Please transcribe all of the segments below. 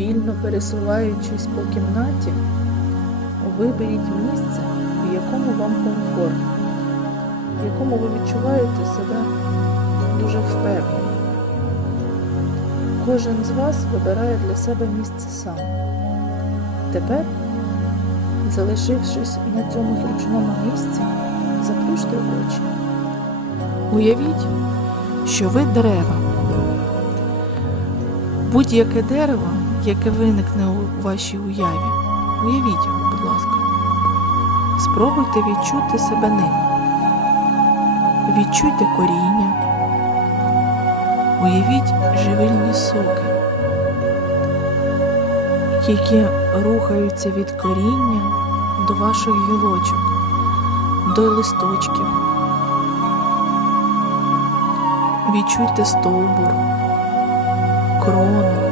Вільно пересуваючись по кімнаті, виберіть місце, в якому вам комфортно, в якому ви відчуваєте себе дуже впевнено. Кожен з вас вибирає для себе місце сам. Тепер, залишившись на цьому зручному місці, заплющте очі. Уявіть, що ви дерева. Будь-яке дерево, яке виникне у вашій уяві, уявіть його, будь ласка. Спробуйте відчути себе ним. Відчуйте коріння. Уявіть живильні соки, які рухаються від коріння до ваших гілочок, до листочків. Відчуйте стовбур, крону,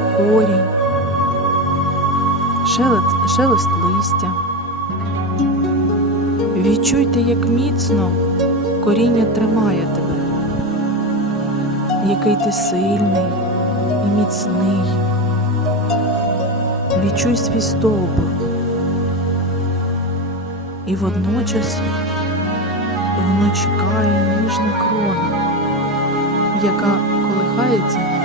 шелест, шелест листя. Відчуйте, як міцно коріння тримає тебе, який ти сильний і міцний. Відчуй свій стовбур. І водночас воно чекає ніжна крона, яка колихається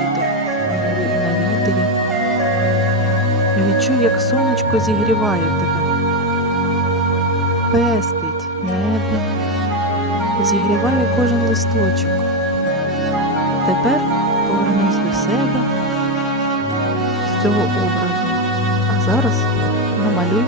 Відчуй, як сонечко зігріває тебе, пестить небо, зігріває кожен листочок. Тепер повернись до себе з цього образу. А зараз намалюй